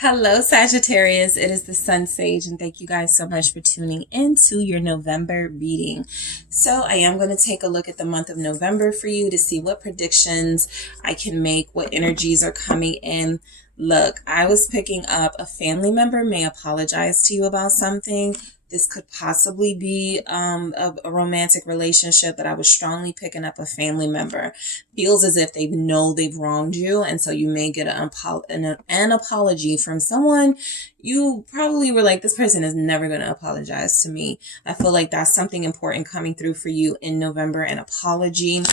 Hello, Sagittarius. It is the SunSage, and thank you guys so much for tuning into your November reading. So I am going to take a look at the month of November for you to see what predictions I can make, what energies are coming in. Look, I was picking up a family member may apologize to you about something. This could possibly be a romantic relationship, but I was strongly picking up a family member. Feels as if they know they've wronged you, and so you may get an apology from someone you probably were like, this person is never going to apologize to me. I feel like that's something important coming through for you in November, an apology.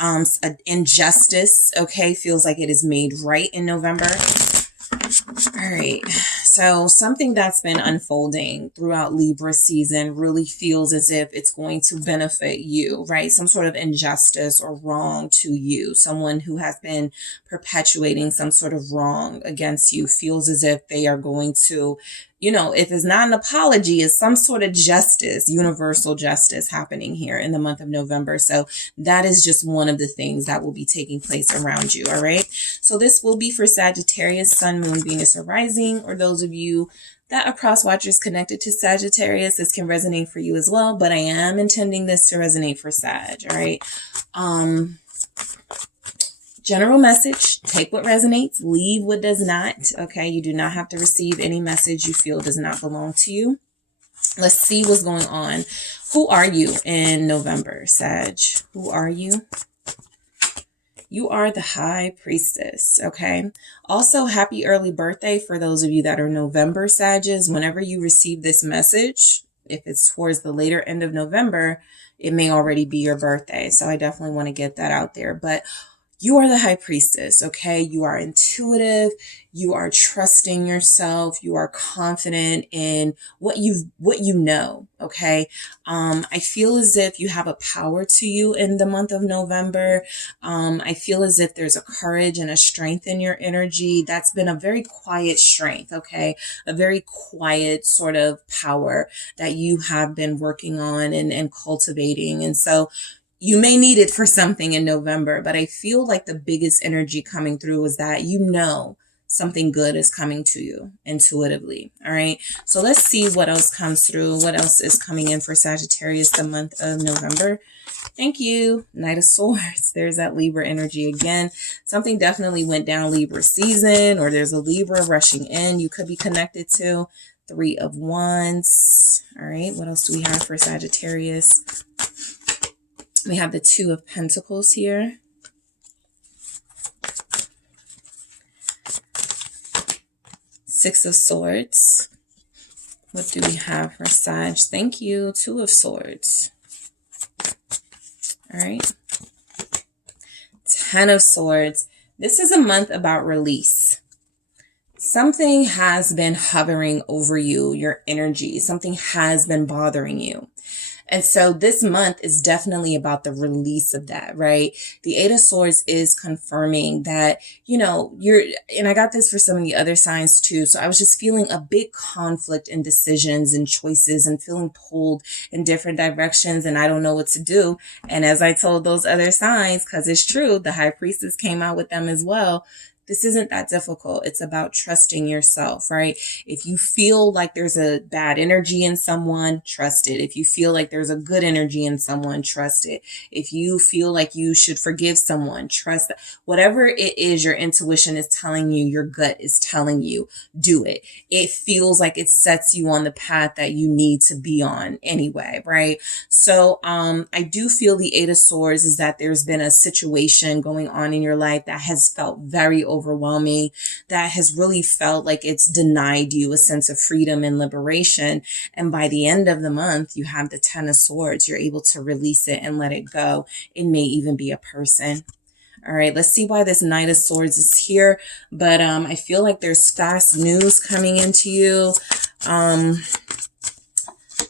An injustice, okay, feels like it is made right in November. All right, so something that's been unfolding throughout Libra season really feels as if it's going to benefit you, right? Some sort of injustice or wrong to you. Someone who has been perpetuating some sort of wrong against you feels as if they are going to, you know, if it's not an apology, it's some sort of justice, universal justice happening here in the month of November. So that is just one of the things that will be taking place around you. All right. So this will be for Sagittarius, Sun, Moon, Venus, or Rising, or those of you that are cross watchers connected to Sagittarius. This can resonate for you as well, but I am intending this to resonate for Sag. All right. General message, take what resonates, leave what does not. Okay, you do not have to receive any message you feel does not belong to you. Let's see what's going on. Who are you in November, Sag? Who are you? You are the High Priestess, okay? Also, happy early birthday for those of you that are November Sages. Whenever you receive this message, if it's towards the later end of November, it may already be your birthday. So I definitely want to get that out there. But you are the High Priestess, okay? You are intuitive. You are trusting yourself. You are confident in what you know, okay? I feel as if you have a power to you in the month of November. I feel as if there's a courage and a strength in your energy. That's been a very quiet strength, okay? A very quiet sort of power that you have been working on and cultivating. And so you may need it for something in November, but I feel like the biggest energy coming through is that you know something good is coming to you intuitively. All right. So let's see what else comes through. What else is coming in for Sagittarius the month of November? Thank you. Knight of Swords. There's that Libra energy again. Something definitely went down Libra season, or there's a Libra rushing in you could be connected to. Three of Wands. All right. What else do we have for Sagittarius? We have the Two of Pentacles here. Six of Swords. What do we have for Sag? Thank you. Two of Swords. All right. 10 of Swords. This is a month about release. Something has been hovering over you, your energy. Something has been bothering you. And so this month is definitely about the release of that, right? The Eight of Swords is confirming that, you know, and I got this for some of the other signs too. So I was just feeling a big conflict in decisions and choices and feeling pulled in different directions, and I don't know what to do. And as I told those other signs, because it's true, the High Priestess came out with them as well. This isn't that difficult. It's about trusting yourself, right? If you feel like there's a bad energy in someone, trust it. If you feel like there's a good energy in someone, trust it. If you feel like you should forgive someone, trust that. Whatever it is your intuition is telling you, your gut is telling you, do it. It feels like it sets you on the path that you need to be on anyway, right? So I do feel the Eight of Swords is that there's been a situation going on in your life that has felt very overwhelming, that has really felt like it's denied you a sense of freedom and liberation. And by the end of the month, you have the 10 of Swords. You're able to release it and let it go. It may even be a person. All right, let's see why this Knight of Swords is here. But I feel like there's fast news coming into you.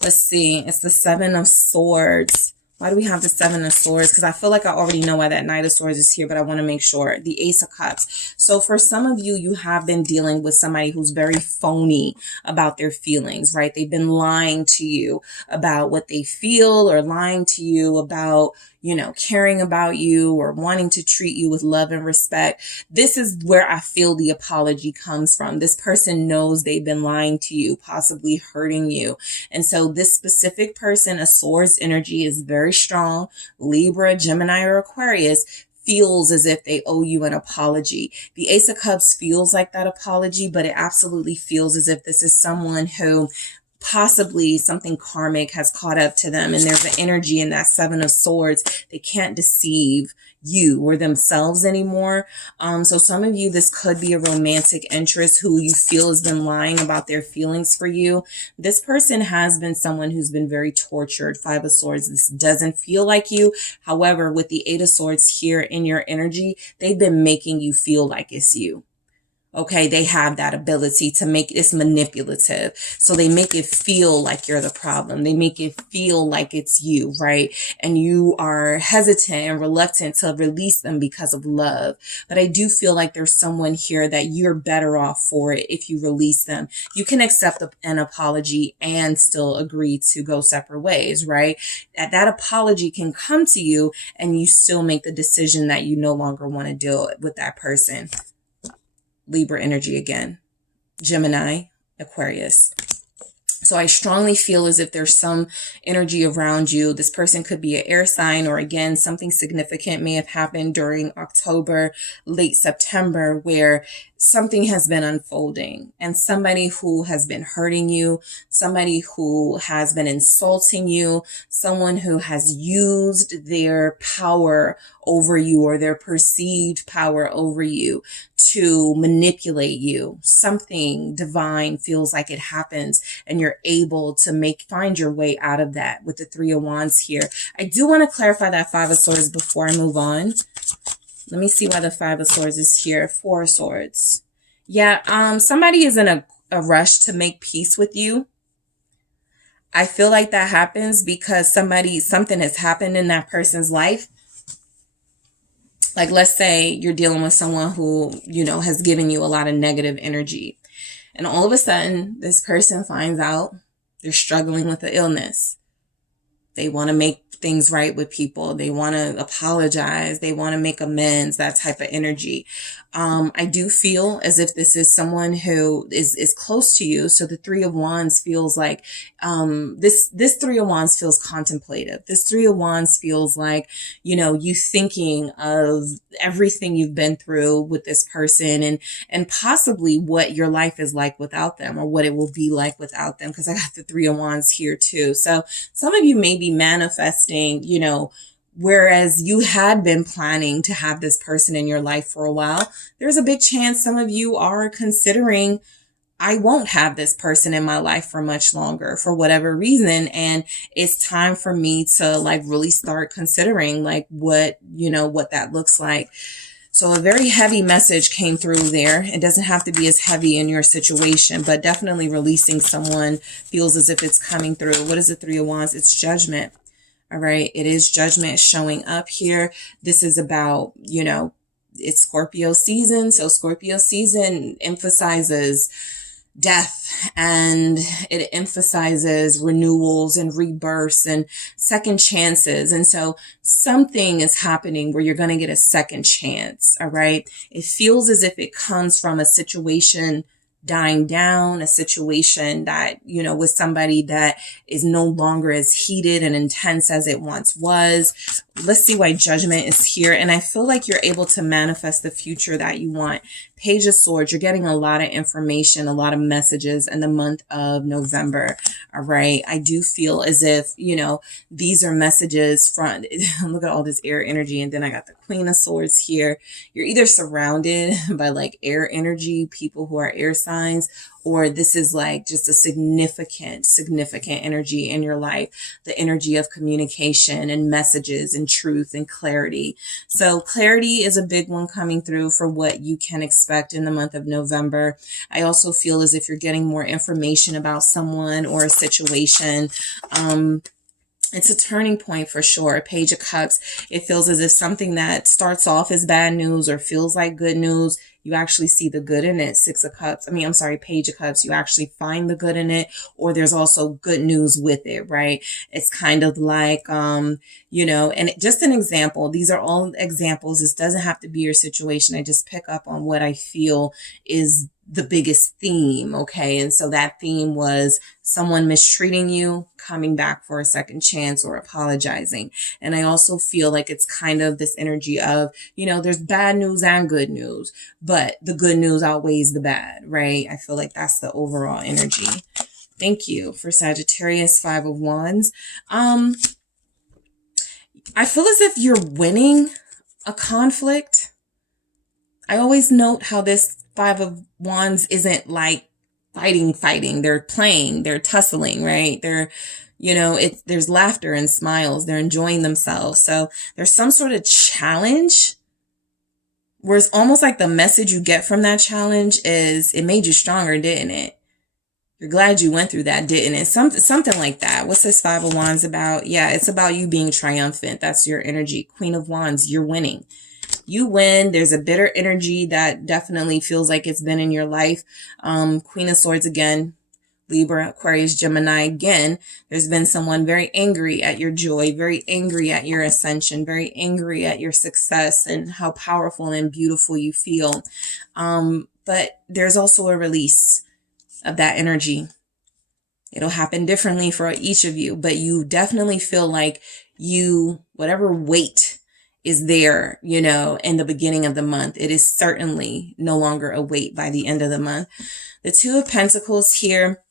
Let's see. It's the Seven of Swords. Why do we have the Seven of Swords? Because I feel like I already know why that Knight of Swords is here, but I want to make sure. The Ace of Cups. So for some of you, you have been dealing with somebody who's very phony about their feelings, right? They've been lying to you about what they feel, or lying to you about, you know, caring about you or wanting to treat you with love and respect. This is where I feel the apology comes from. This person knows they've been lying to you, possibly hurting you. And so this specific person, a Swords energy, is very strong. Libra, Gemini, or Aquarius feels as if they owe you an apology. The Ace of Cups feels like that apology, but it absolutely feels as if this is someone who possibly something karmic has caught up to them, and there's an energy in that Seven of Swords. They can't deceive you or themselves anymore. So some of you, this could be a romantic interest who you feel has been lying about their feelings for you. This person has been someone who's been very tortured. Five of Swords. This doesn't feel like you. However, with the Eight of Swords here in your energy, they've been making you feel like it's you. Okay, they have that ability to make this manipulative. So they make it feel like you're the problem. They make it feel like it's you, right? And you are hesitant and reluctant to release them because of love. But I do feel like there's someone here that you're better off for it if you release them. You can accept an apology and still agree to go separate ways, right? That apology can come to you and you still make the decision that you no longer want to deal with that person. Libra energy again, Gemini, Aquarius. So I strongly feel as if there's some energy around you. This person could be an air sign, or again, something significant may have happened during October, late September, where something has been unfolding, and somebody who has been hurting you, somebody who has been insulting you, someone who has used their power over you or their perceived power over you to manipulate you. Something divine feels like it happens, and you're able to find your way out of that with the Three of Wands here. I do want to clarify that Five of Swords before I move on. Let me see why the Five of Swords is here. Four of Swords. Yeah, somebody is in a rush to make peace with you. I feel like that happens because something has happened in that person's life. Like, let's say you're dealing with someone who, you know, has given you a lot of negative energy. And all of a sudden, this person finds out they're struggling with an illness. They want to make things right with people. They want to apologize. They want to make amends, that type of energy. I do feel as if this is someone who is close to you. So the Three of Wands feels like, this Three of Wands feels contemplative. This Three of Wands feels like, you know, you thinking of everything you've been through with this person, and possibly what your life is like without them, or what it will be like without them. Cause I got the Three of Wands here too. So some of you may be manifesting, you know, whereas you had been planning to have this person in your life for a while, there's a big chance some of you are considering, I won't have this person in my life for much longer for whatever reason. And it's time for me to like really start considering like what that looks like. So a very heavy message came through there. It doesn't have to be as heavy in your situation, but definitely releasing someone feels as if it's coming through. What is the Three of Wands? It's judgment. All right. It is judgment showing up here. This is about, you know, it's Scorpio season. So Scorpio season emphasizes death, and it emphasizes renewals and rebirths and second chances. And so something is happening where you're going to get a second chance. All right. It feels as if it comes from a situation dying down, a situation that, you know, with somebody that is no longer as heated and intense as it once was. Let's see why judgment is here. And I feel like you're able to manifest the future that you want. Page of Swords, you're getting a lot of information, a lot of messages in the month of November. All right. I do feel as if, you know, these are messages from, look at all this air energy. And then I got the Queen of Swords here. You're either surrounded by like air energy, people who are air signs, or this is like just a significant energy in your life. The energy of communication and messages and truth and clarity. So clarity is a big one coming through for what you can expect in the month of November. I also feel as if you're getting more information about someone or a situation. It's a turning point for sure. Page of Cups. It feels as if something that starts off as bad news or feels like good news, you actually see the good in it. Page of Cups. You actually find the good in it, or there's also good news with it, right? It's kind of like, and just an example. These are all examples. This doesn't have to be your situation. I just pick up on what I feel is the biggest theme. Okay. And so that theme was someone mistreating you, coming back for a second chance, or apologizing. And I also feel like it's kind of this energy of, there's bad news and good news, but the good news outweighs the bad, right? I feel like that's the overall energy. Thank you for Sagittarius, 5 of Wands. I feel as if you're winning a conflict. I always note how this 5 of Wands isn't like fighting. They're playing, they're tussling, right? There's laughter and smiles. They're enjoying themselves. So there's some sort of challenge where it's almost like the message you get from that challenge is it made you stronger, didn't it? You're glad you went through that, didn't it? Something like that. What's this 5 of Wands about? Yeah, it's about you being triumphant. That's your energy. Queen of Wands, you're winning. You win. There's a bitter energy that definitely feels like it's been in your life. Queen of Swords again, Libra, Aquarius, Gemini again. There's been someone very angry at your joy, very angry at your ascension, very angry at your success and how powerful and beautiful you feel. But there's also a release of that energy. It'll happen differently for each of you, but you definitely feel like whatever weight is there, in the beginning of the month, it is certainly no longer a weight by the end of the month. The 2 of Pentacles here,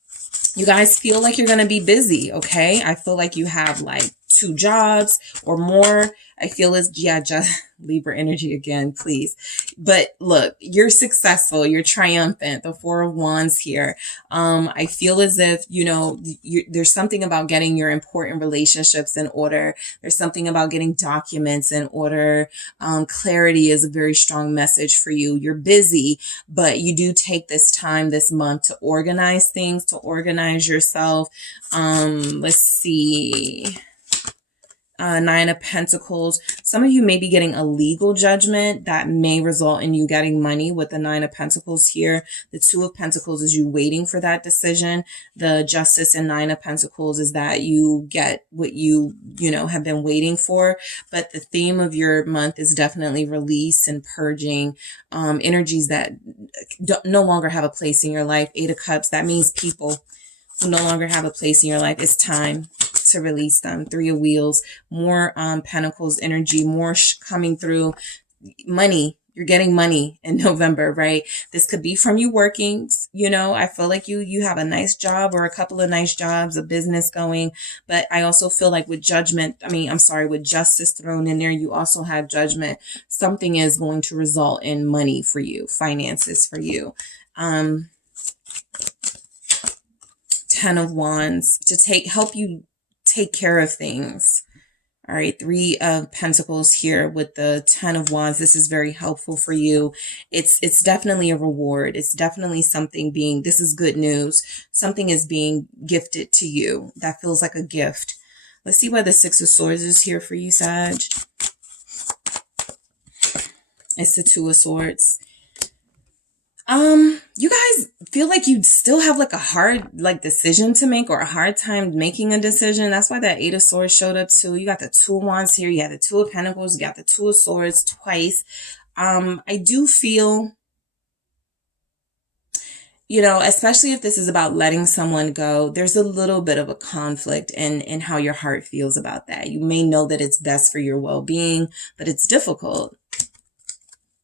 you guys feel like you're going to be busy, okay? I feel like you have like 2 jobs or more. I feel just Libra energy again, please. But look, you're successful. You're triumphant. The 4 of Wands here. I feel as if, there's something about getting your important relationships in order. There's something about getting documents in order. Clarity is a very strong message for you. You're busy, but you do take this time this month to organize things, to organize yourself. Let's see. 9 of Pentacles. Some of you may be getting a legal judgment that may result in you getting money with the 9 of Pentacles here. The 2 of Pentacles is you waiting for that decision. The Justice and 9 of Pentacles is that you get what you have been waiting for. But the theme of your month is definitely release and purging, energies that no longer have a place in your life. 8 of Cups, that means people who no longer have a place in your life. It's time to release them. 3 of Wheels, more Pentacles energy, more coming through. Money. You're getting money in November, right? This could be from you working. I feel like you have a nice job or a couple of nice jobs, a business going. But I also feel like with with Justice thrown in there, you also have Judgment. Something is going to result in money for you, finances for you. 10 of Wands to help you take care of things. All right. 3 of Pentacles here with the 10 of Wands. This is very helpful for you. It's definitely a reward. It's definitely something this is good news. Something is being gifted to you. That feels like a gift. Let's see why the 6 of Swords is here for you, Sag. It's the 2 of Swords. You guys feel like you still have like a hard decision to make, or a hard time making a decision. That's why that 8 of Swords showed up too. You got the 2 of Wands here. You got the 2 of Pentacles. You got the 2 of Swords twice. I do feel, especially if this is about letting someone go, there's a little bit of a conflict in how your heart feels about that. You may know that it's best for your well-being, but it's difficult.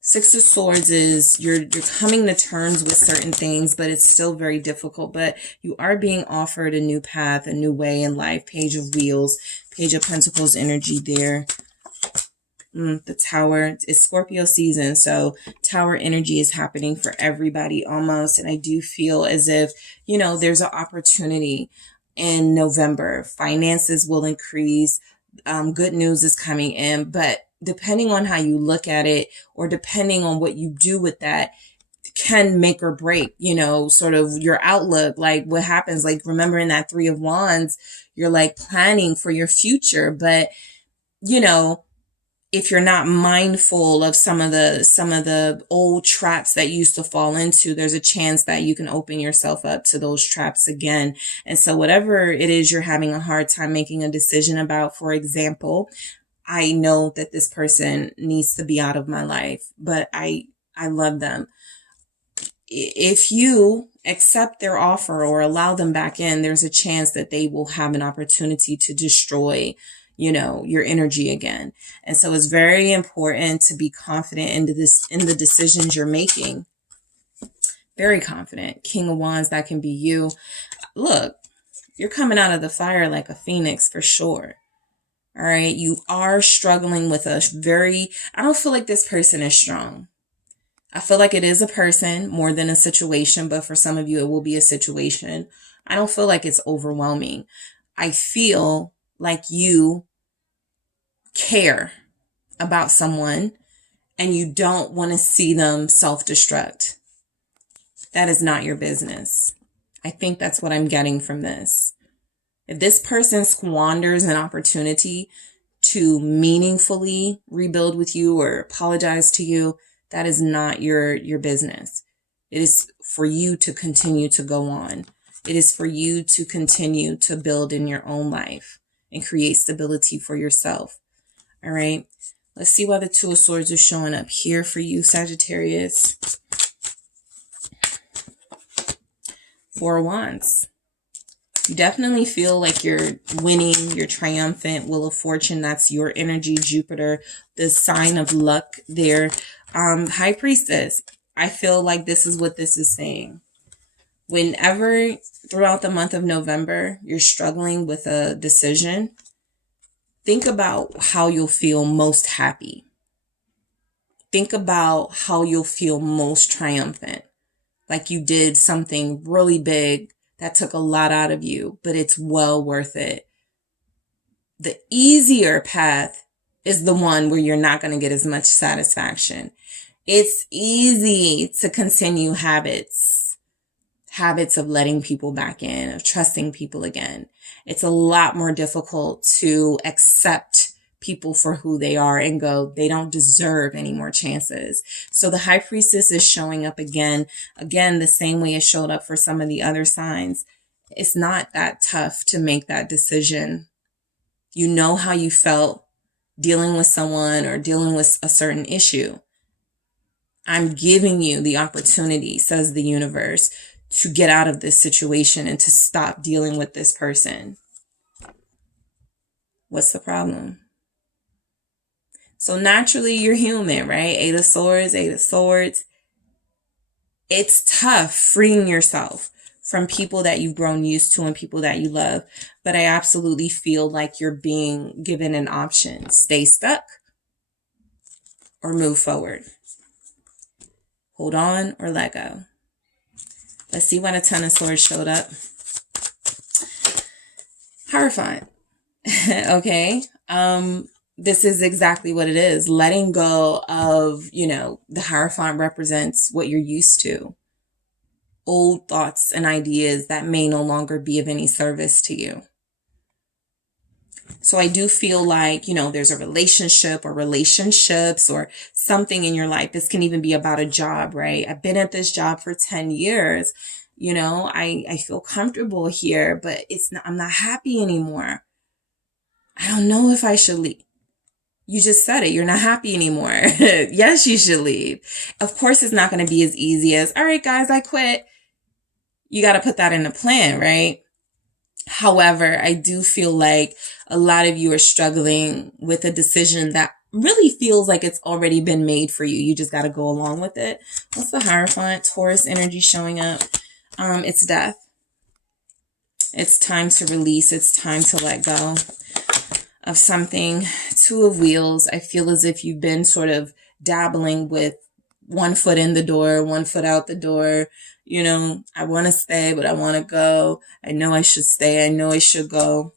6 of Swords is you're coming to terms with certain things, but it's still very difficult. But you are being offered a new path, a new way in life. Page of Wheels, Page of Pentacles energy there. The Tower. It's Scorpio season, so Tower energy is happening for everybody almost. And I do feel as if, there's an opportunity in November. Finances will increase. Good news is coming in, but depending on how you look at it, or depending on what you do with that, can make or break, you know, sort of your outlook, like what happens. Like, remember in that Three of Wands, you're like planning for your future, but you know, if you're not mindful of some of the old traps that you used to fall into, there's a chance that you can open yourself up to those traps again. And so whatever it is you're having a hard time making a decision about, for example, I know that this person needs to be out of my life, but I love them. If you accept their offer or allow them back in, there's a chance that they will have an opportunity to destroy, you know, your energy again. And so it's very important to be confident in the decisions you're making. Very confident. King of Wands, that can be you. Look, you're coming out of the fire like a phoenix for sure. All right. You are struggling with I don't feel like this person is strong. I feel like it is a person more than a situation, but for some of you, it will be a situation. I don't feel like it's overwhelming. I feel like you care about someone and you don't want to see them self-destruct. That is not your business. I think that's what I'm getting from this. If this person squanders an opportunity to meaningfully rebuild with you or apologize to you, that is not your business. It is for you to continue to go on. It is for you to continue to build in your own life and create stability for yourself. All right. Let's see why the Two of Swords are showing up here for you, Sagittarius. Four of Wands. You definitely feel like you're winning, you're triumphant. Wheel of Fortune, that's your energy. Jupiter, the sign of luck there. High Priestess, I feel like this is what this is saying. Whenever throughout the month of November, you're struggling with a decision, think about how you'll feel most happy. Think about how you'll feel most triumphant. Like you did something really big that took a lot out of you, but it's well worth it. The easier path is the one where you're not going to get as much satisfaction. It's easy to continue habits of letting people back in, of trusting people again. It's a lot more difficult to accept people for who they are and go, they don't deserve any more chances. So the High Priestess is showing up again, the same way it showed up for some of the other signs. It's not that tough to make that decision. You know how you felt dealing with someone or dealing with a certain issue. I'm giving you the opportunity, says the universe, to get out of this situation and to stop dealing with this person. What's the problem? So naturally, you're human, right? Eight of Swords. It's tough freeing yourself from people that you've grown used to and people that you love. But I absolutely feel like you're being given an option. Stay stuck or move forward. Hold on or let go. Let's see when a Ten of Swords showed up. Hierophant. Okay. This is exactly what it is. Letting go of, the Hierophant represents what you're used to. Old thoughts and ideas that may no longer be of any service to you. So I do feel like, there's a relationship or relationships or something in your life. This can even be about a job, right? I've been at this job for 10 years. I feel comfortable here, but I'm not happy anymore. I don't know if I should leave. You just said it. You're not happy anymore. Yes, you should leave. Of course, it's not going to be as easy as, all right, guys, I quit. You got to put that in a plan, right? However, I do feel like a lot of you are struggling with a decision that really feels like it's already been made for you. You just got to go along with it. What's the Hierophant? Taurus energy showing up. It's death. It's time to release. It's time to let go of something. Two of Wheels. I feel as if you've been sort of dabbling with one foot in the door, one foot out the door. I want to stay, but I want to go. I know I should stay. I know I should go.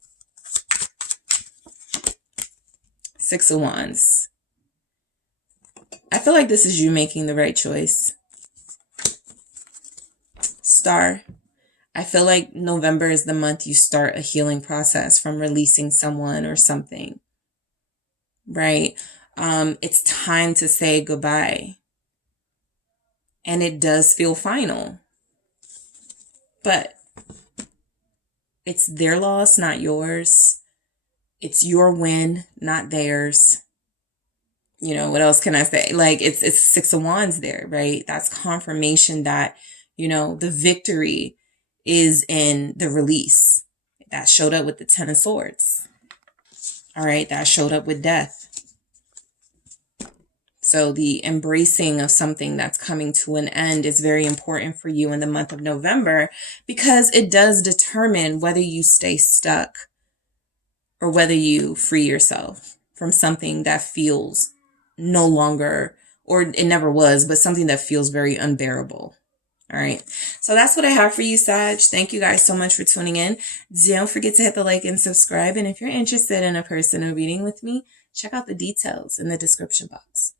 Six of Wands. I feel like this is you making the right choice. Star. I feel like November is the month you start a healing process from releasing someone or something, right? It's time to say goodbye. And it does feel final. But it's their loss, not yours. It's your win, not theirs. You know, what else can I say? Like, it's Six of Wands there, right? That's confirmation that, you know, the victory is in the release. That showed up with the Ten of Swords. All right, that showed up with death. So the embracing of something that's coming to an end is very important for you in the month of November, because it does determine whether you stay stuck or whether you free yourself from something that feels no longer, or it never was, but something that feels very unbearable. All right. So that's what I have for you, Sag. Thank you guys so much for tuning in. Don't forget to hit the like and subscribe. And if you're interested in a personal reading with me, check out the details in the description box.